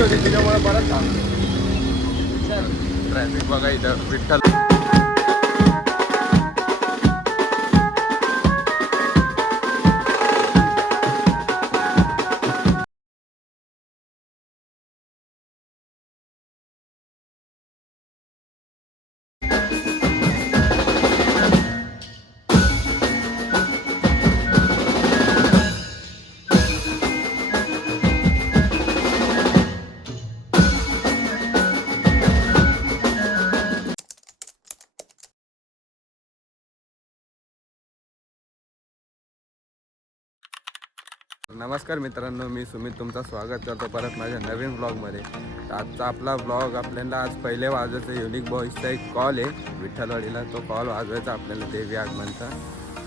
सुट्टी होती त्याच्यामुळे परत थांबलो. ट्रॅफिक बघा इथं विठ्ठल. नमस्कार मित्रांनो, मी सुमित तुमचं स्वागत करतो परत माझ्या नवीन ब्लॉगमध्ये. तर आजचा आपला ब्लॉग आपल्याला आज पहिले वाजवायचं युनिक बॉईजचा एक कॉल आहे विठ्ठलवाडीला. तो कॉल वाजवायचा आपल्याला देवी आगमनचा.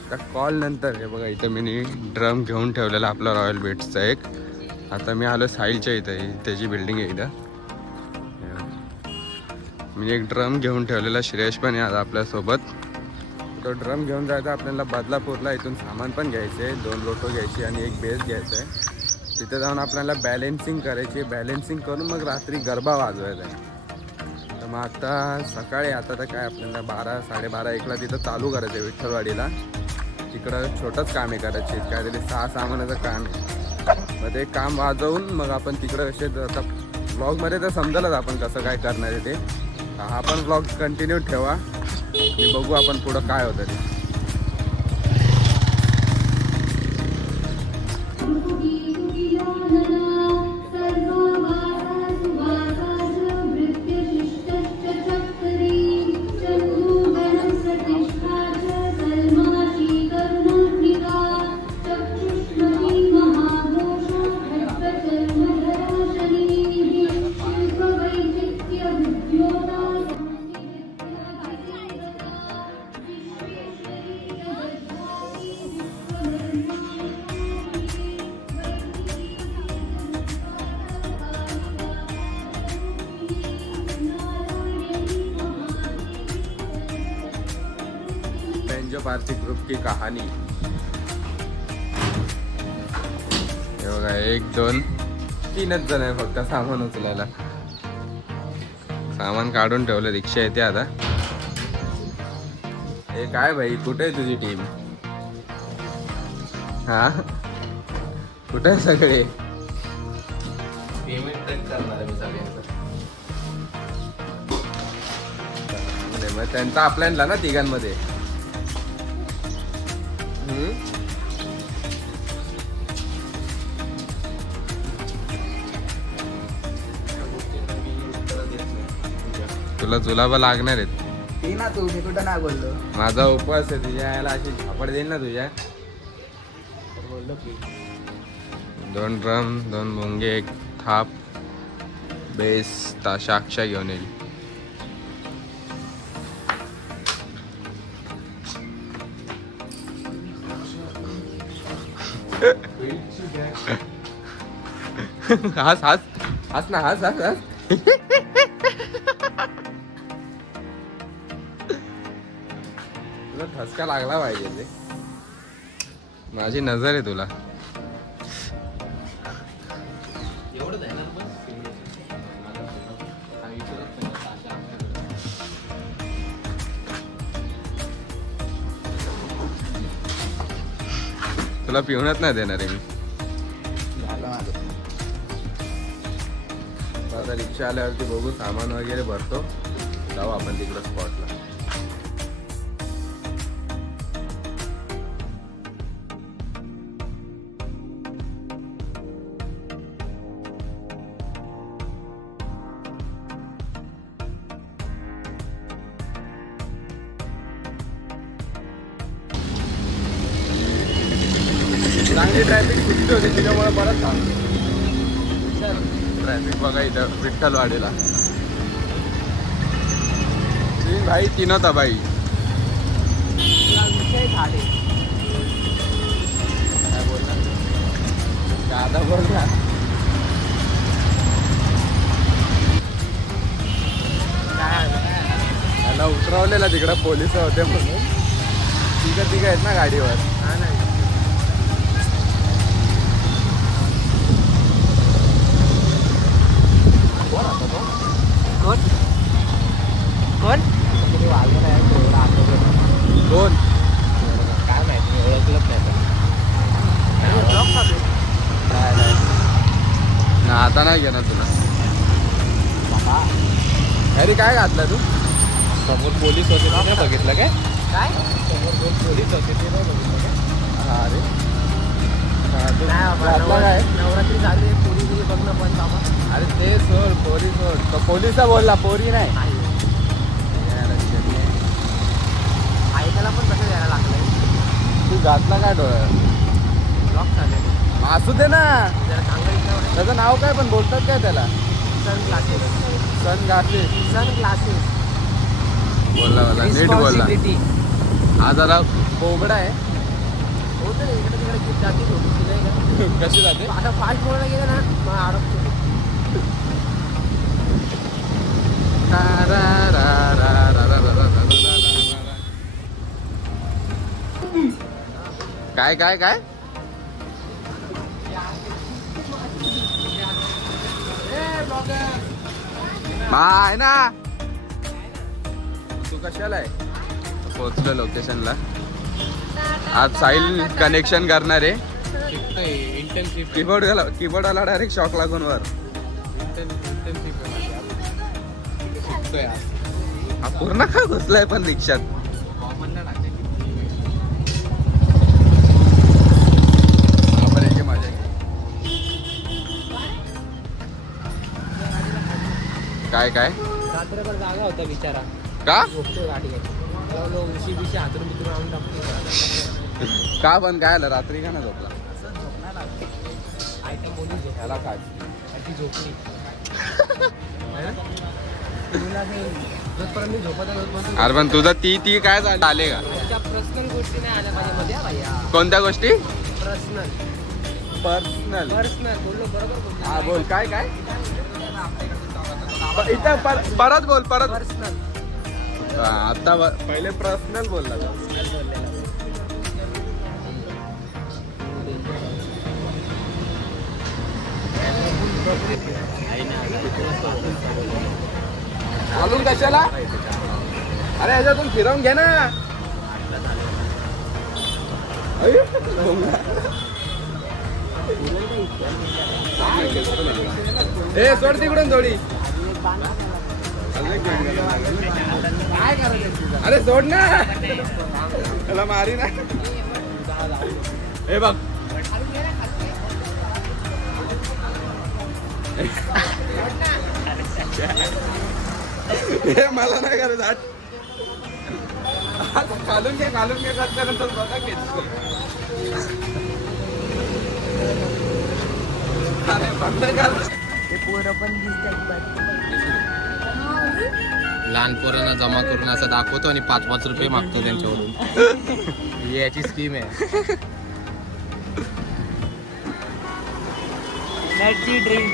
त्या कॉल नंतर हे बघा इथं मी ड्रम घेऊन ठेवलेला आपला रॉयल बेट्सचा एक. आता मी आलो साहिलच्या इथं, त्याची बिल्डिंग आहे इथं. मी एक ड्रम घेऊन ठेवलेला. श्रेयश पण आहे आज आपल्यासोबत. तो ड्रम घेऊन जायचा आपल्याला बदलापूरला. इथून सामान पण घ्यायचं आहे, 2 लोटो घ्यायची आणि एक बेस घ्यायचा आहे. तिथे जाऊन आपल्याला बॅलेन्सिंग करायची. बॅलेन्सिंग करून मग रात्री गरबा वाजवायचा आहे. तर मग आता सकाळी आता तर काय आपल्याला 12, 12:30, 1ला तिथं चालू करायचं आहे विठ्ठलवाडीला. तिकडं छोटंच काम आहे करायची, काहीतरी 6 सामानाचं काम आहे. मग ते काम वाजवून मग आपण तिकडं कसे आता ब्लॉगमध्ये तर समजलंच आपण कसं काय करणार आहे ते. हा पण ब्लॉग कंटिन्यू ठेवा, बघू आपण पुढं काय होतं ते. पार्टी ग्रुप की कहानी. हे बघा 1, 2, 3च जण आहे फक्त सामान उचलायला. सामान काढून ठेवलं, रिक्षा येते आता. हे काय भाई, कुठे आहे तुझी टीम? हा कुठे आहे सगळे? पेमेंट करणार आहे मी सगळ्यांचं. मग त्यांचा आपल्याला ना तिघांमध्ये. तुला जुलाबा लागणार आहेत ना. तू मी कुठं नाही बोललो. माझा उपवास आहे. तुझ्या याला अशी झापड देईल ना तुझ्या. बोललो की 2 ड्रम, 2 भोंगे, 1 थाप, बेस, साक्षा घेऊन येईल. हस हस हस ना, हस हस हस. तुला ठसका लागला पाहिजे ते. माझी नजर आहे तुला. तुला पिऊनच नाही देणार आहे मी. आता रिक्षा आल्यावरती बघू, सामान वगैरे भरतो, जाऊ आपण तिकडं स्पॉटला. चांगली ट्रॅफिक सुट्टी होती त्याच्यामुळे परत थांबलो. ट्रॅफिक बघा इथं विठ्ठलवाडीला. भाई 3 होता भाई. काय बोलला दादा, बोलला त्याला उतरवलेला तिकडं पोलिस होते म्हणून. तिघं आहेत ना गाडीवर. हा नाही कोण कोणी वाजलं नाही तेवढं आठवलं कोण काय माहिती ओळखलंच नाही ना आता नाही घेणार तुला. अरे काय घातलं तू? समोर पोलीस होते ना नाही बघितलं काय समोर 2 पोलीस होते ते नाही बघितलं काय हा अरे नाही बाबा, नवरात्री झाली पोरी बिरी बघणं पण बाबा अरे ते सोड पोरी सोड तो पोलीस बोलला पोरी नाही. ऐकायला पण कसं द्यायला लागलंय तू घातला काय डोळ्यात? ब्लॉक झालं असू दे ना. जरा चांगलं त्याचं नाव काय पण बोलतात काय त्याला? सन क्लासेस सन ग्लासेस बोलला मला नीट बोलला. हा जरा बोबडा आहे. होतं ना इकडे तिकडे खूप जाती होती नाही का कशी जाते? आता फास्ट बोलायला गेलं ना मग अडकतो काय काय काय आहे ना. तू कशाला आहे? पोहोचलो लोकेशनला. आज साहिल कनेक्शन करणार आहे. इंटर्नशिप कीबोर्डला डायरेक्ट शॉक लागून वर. हा पूर्ण का घुसलाय पण रिक्षात. काय काय रात्रभर जागा होता बिचारा का झोपतो गाडी उशी बिशी हातून बितून आणून टाकतो का पण काय आलं रात्री का नाही झोपला? आयटम बोलून झोपायला काय ती झोपली जोपर्यंत मी झोपत अरे पण तुझं ती काय झालं आले का? पर्सनल गोष्टी नाही आल्या माझ्यामध्ये भैया कोणत्या गोष्टी? पर्सनल पर्सनल बोललो बरोबर बोललो हा बोल काय काय इथं परत बोल परत. पर्सनल आता पहिले पर्सनल बोलला का? बोलून कशाला? अरे ह्याच्यातून फिरवून घे ना. ए सोड तिकडून थोडी. काय करायचं अरे सोड ना त्याला मारी ना. हे बघ हे मला नाही करत आठ. घालून घे त्यानंतर बघा घेतली. अरे बंद कर. ते पोरं पण दिसतात लहान पोरांना जमा करून असं दाखवतो आणि 5-5 रुपये मागतो त्यांच्याकडून. ही याची स्कीम आहे. एनर्जी ड्रिंक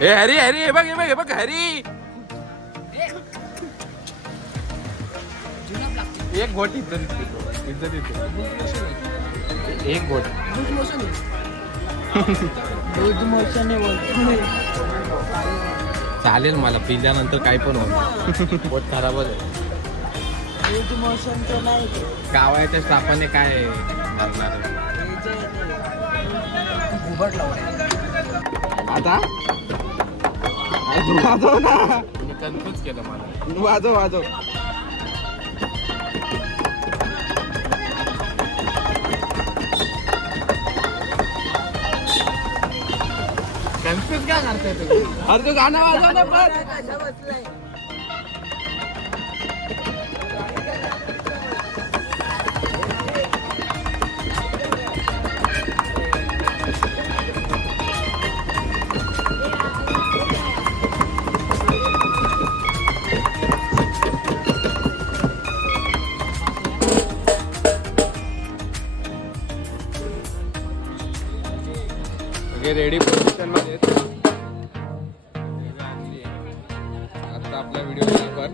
हे हरी हे बघ हरी. एक गोटी इज्जत एक गोट दूध मोशन चालेल मला पिल्यानंतर काय पण होईल. पोट खराबच आहे. दूध मोशनचं नाही गावाच्या स्टाफाने काय करणार घुबट लावलं आता वाजव ना. कन्फ्यूज केलं मला. वाजव कन्फ्यूज काय करताय तुम्ही? अरे तू गाणं वाजव ना पण. कशा बसलाय रेडी पोझिशन मध्ये आता आपला व्हिडिओ पर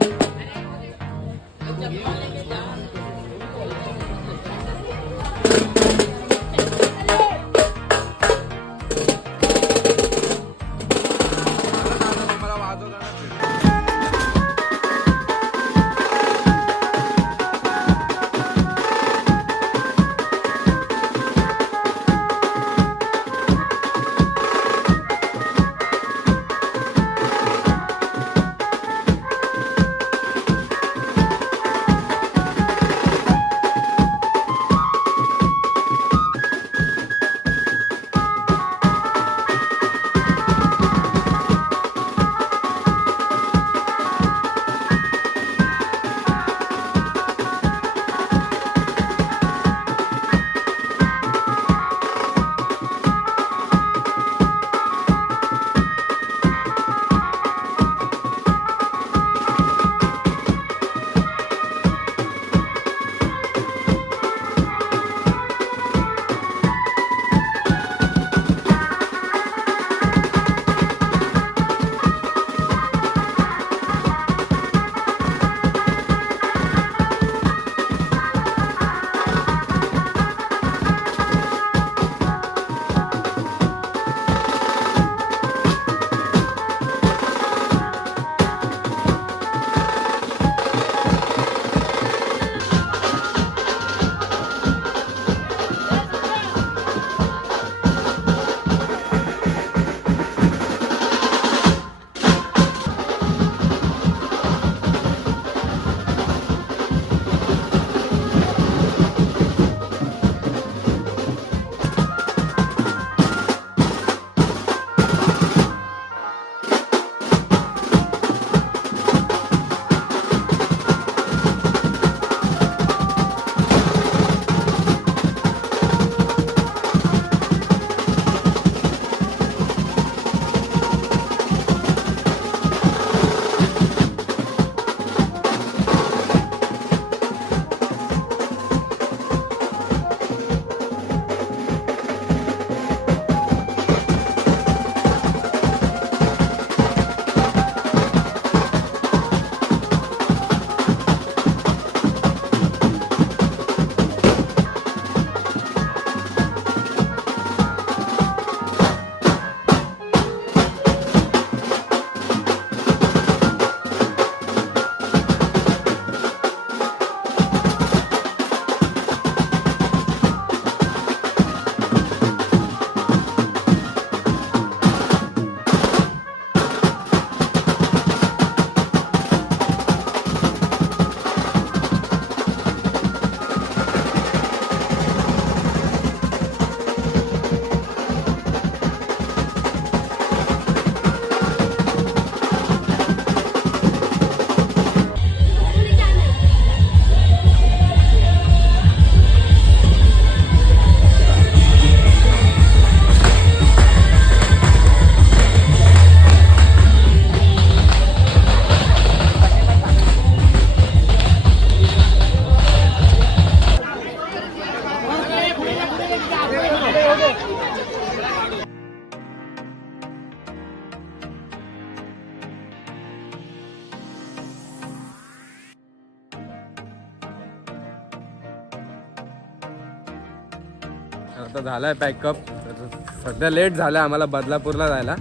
आता झालाय पॅकअप. तर सध्या लेट झालं आम्हाला बदलापूरला जायला,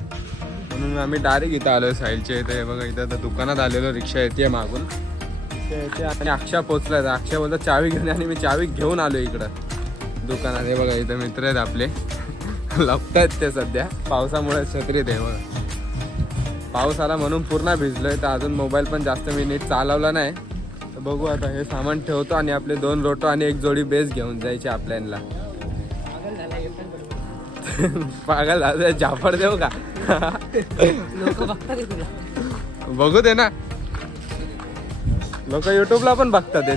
म्हणून आम्ही डायरेक्ट इथं आलो साईडच्या इथे. बघा इथं आता दुकानात आलेलो, रिक्षा येते मागून येते आणि अक्षा पोचलाय. अक्षा बोलतो चावी घेऊन ये, आणि मी चावी घेऊन आलो इकडं दुकानात. हे बघा इथं मित्र आहेत आपले लपतायत ते सध्या पावसामुळे छत्रीत आहे. बघा पाऊस आला म्हणून पूर्ण भिजलोय, तर अजून मोबाईल पण जास्त मी नीट चालवला नाही. तर बघू आता हे सामान ठेवतो आणि आपले 2 रोटो आणि 1 जोडी बेस घेऊन जायचे आपल्याला. पागल झालं जाफर देऊ का? बघू दे ना, लोक युट्यूबला पण बघतात.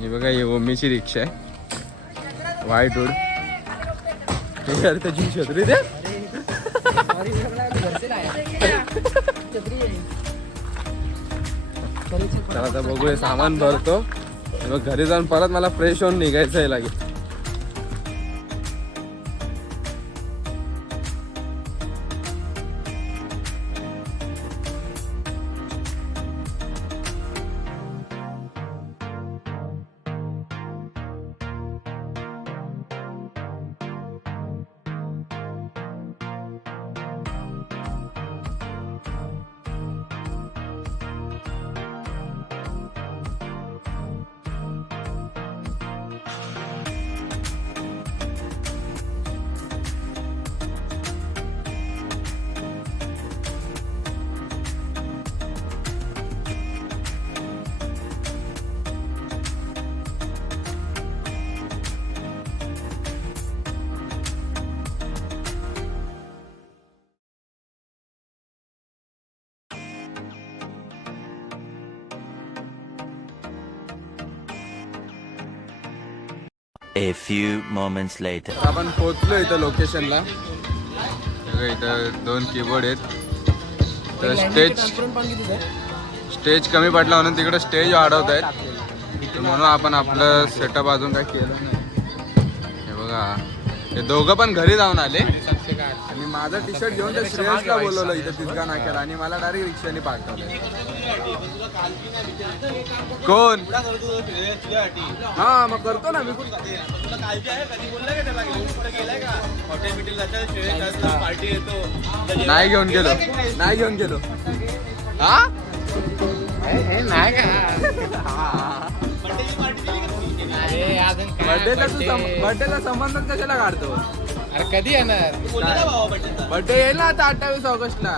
ही बघा ही ओमीची रिक्षा आहे, व्हाईट वूड. यार त्याची छत्री दे. चला आता बघू, हे सामान भरतो, मग घरी जाऊन परत मला फ्रेश होऊन निघायचं आहे लागेल. A few moments later. आपण पोहोचलो इथं लोकेशनला. इथं 2 कीबोर्ड आहेत. तर स्टेज कमी पडला म्हणून तिकडे स्टेज वाढवत आहेत, म्हणून आपण आपलं सेटअप अजून काय केलं नाही. हे बघा हे दोघं पण घरी जाऊन आले, आणि माझा टी शर्ट घेऊन ते श्रेयसला बोलवलं इथं तिसगा नाक्याला, आणि मला डायरेक्ट रिक्षाने पाठवलं. कोण? हा मग करतो ना मी. नाही घेऊन गेलो, नाही घेऊन गेलो. हा नाही बर्थडेचा संबंध कशाला काढतो? अरे कधी येणार? बर्थडे येईल ना आता 28 ऑगस्टला.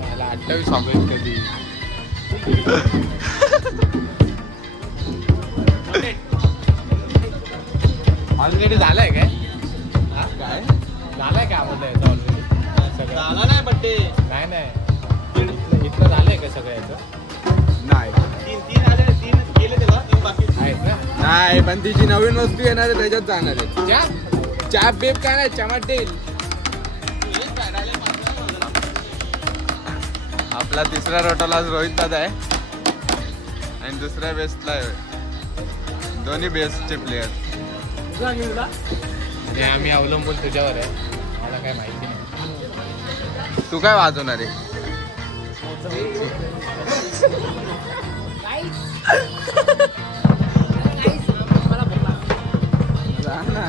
मला 28 ऑगस्ट कधी? ऑलरेडी झालंय काय? काय झालंय का ऑलरेडी? झाला नाही बड्डे? नाही नाही, इथलं झालंय का सगळं याचं? नाही आहेत ना? नाही, पण तिची नवीन वस्तू येणार आहे त्याच्यात जाणार आहे. चाप बेप काय नाही, चमाटेल. आपला तिसऱ्या रोटोला रोहित दादा आहे, आणि दुसऱ्या बेस्टला आहे. दोन्ही बेस्टचे प्लेयर. हे आम्ही अवलंबून तुझ्यावर आहे, मला काय माहिती नाही. तू काय वाजवणार आहे? जा ना.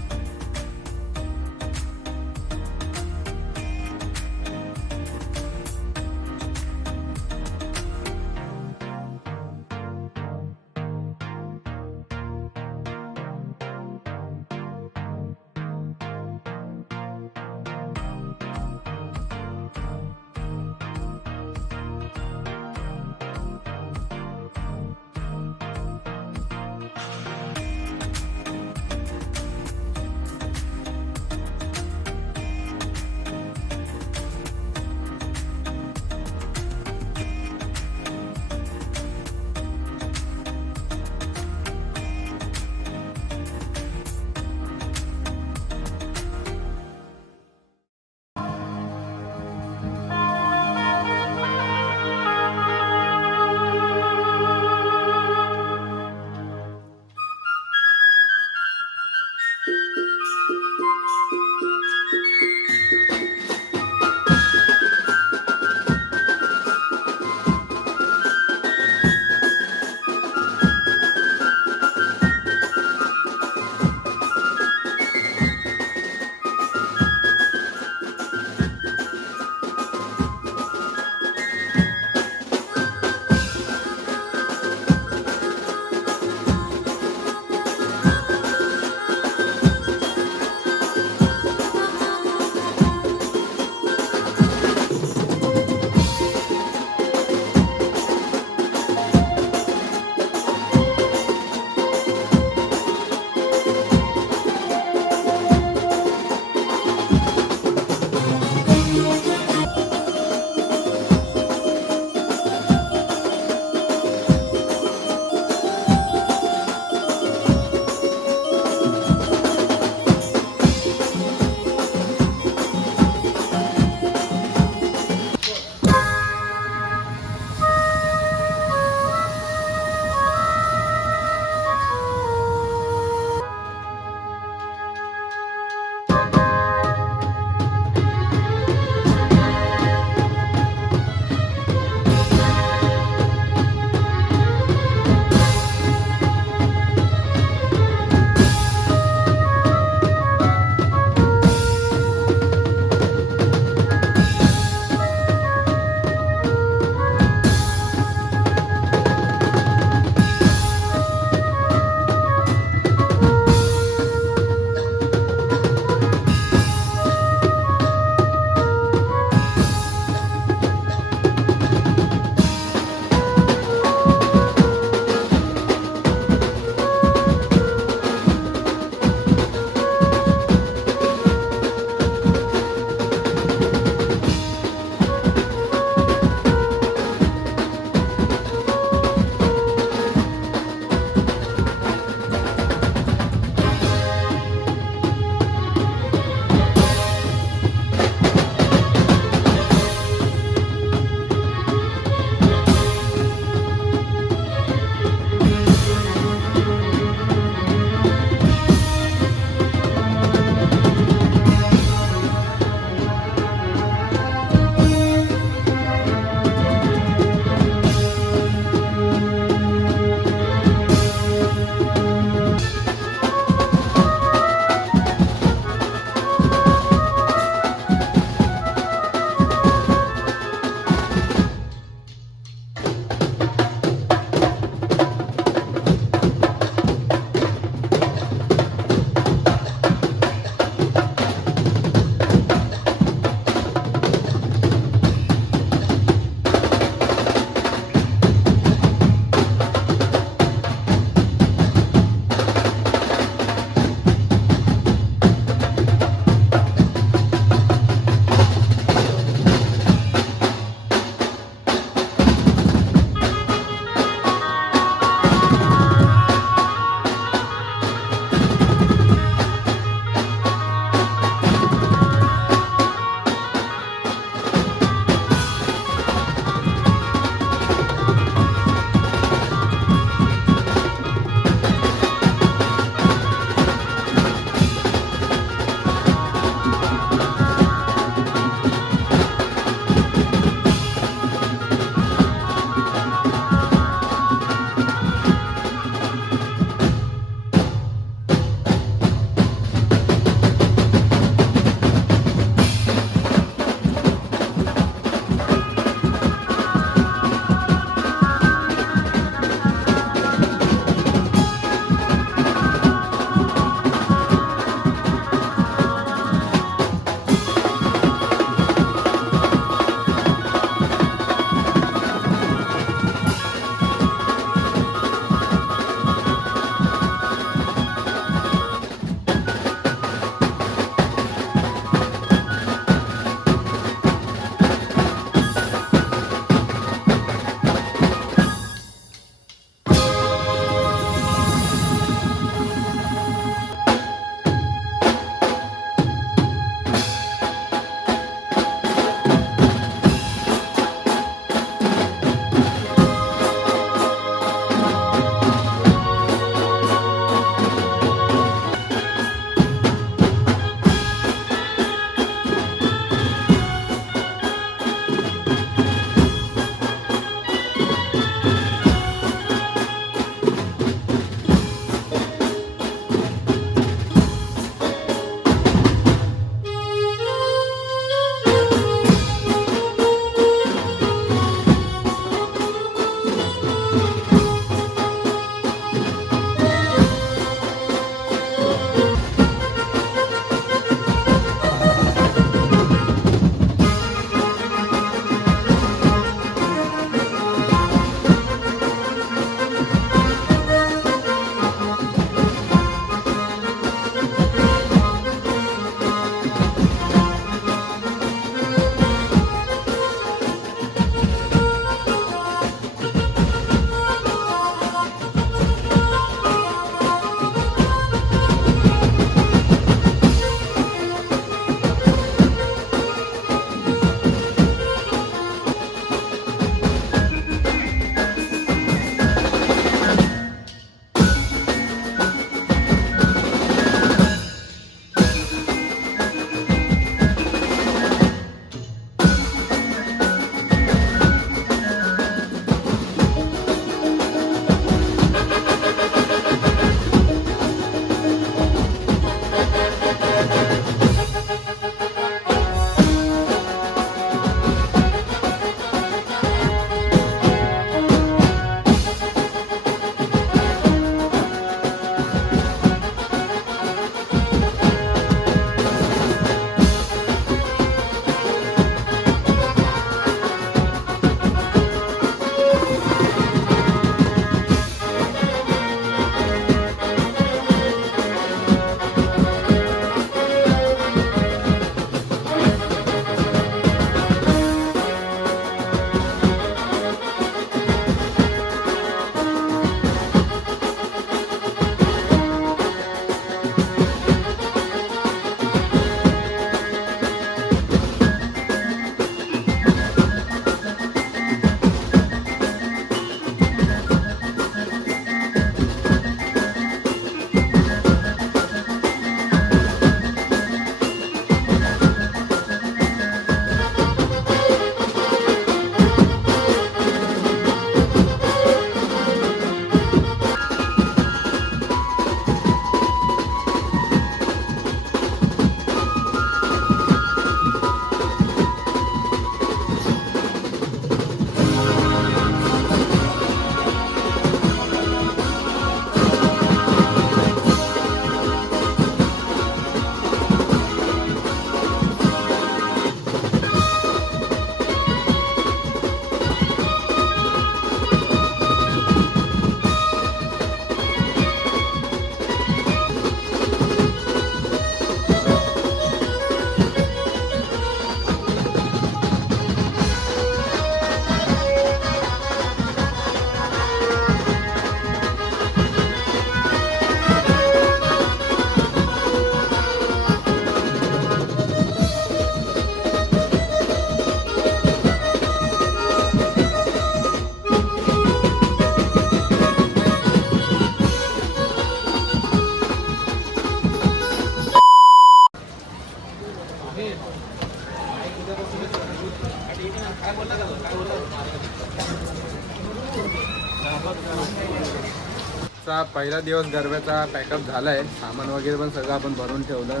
चा पहिला दिवस गरब्याचा पॅकअप झालाय. सामान वगैरे पण सगळं आपण भरून ठेवलं.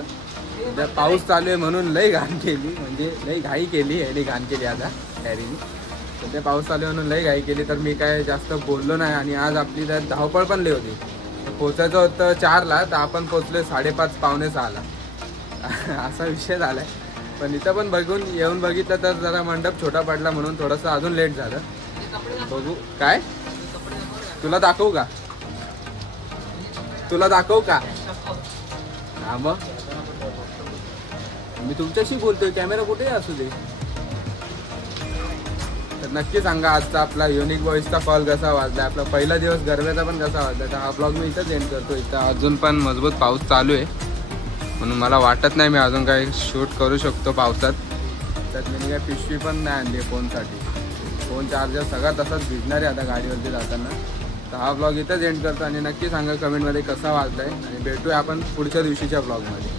सध्या पाऊस चालू आहे म्हणून लई घाण केली, म्हणजे लई घाई केली. याने घाण केली आता कॅरीने. सध्या पाऊस चालू आहे म्हणून लई घाई केली, तर मी काय जास्त बोललो नाही. आणि आज आपली त्यात धावपळ पण लई होती. पोचायचं होतं 4ला, तर आपण पोचलो 5:30 पावणे 6ला. असा विषय झालाय. पण इथं पण बघून येऊन बघितलं तर जरा मंडप छोटा पडला म्हणून थोडंसं अजून लेट झालं. बघू काय तुला दाखवू का, तुला दाखवू का? हा मग मी तुमच्याशी बोलतोय, कॅमेरा कुठेही असू दे. तर नक्की सांगा आजचा आपला युनिक बॉईजचा कॉल कसा वाजला, आपला पहिला दिवस गरब्याचा पण कसा वाजला. तर हा ब्लॉग मी इथंच एंड करतो. इथं अजून पण मजबूत पाऊस चालू आहे म्हणून मला वाटत नाही मी अजून काही शूट करू शकतो पावसात. त्यात मी काय पिशवी पण नाही आणली फोनसाठी. फोन चार्जर सगळा तसाच भिजणार आहे आता गाडीवरती जाताना. तर हा ब्लॉग इथंच एंड करतो आणि नक्की सांगा कमेंटमध्ये कसा वाजला आहे. आणि भेटूया आपण पुढच्या दिवशीच्या ब्लॉगमध्ये.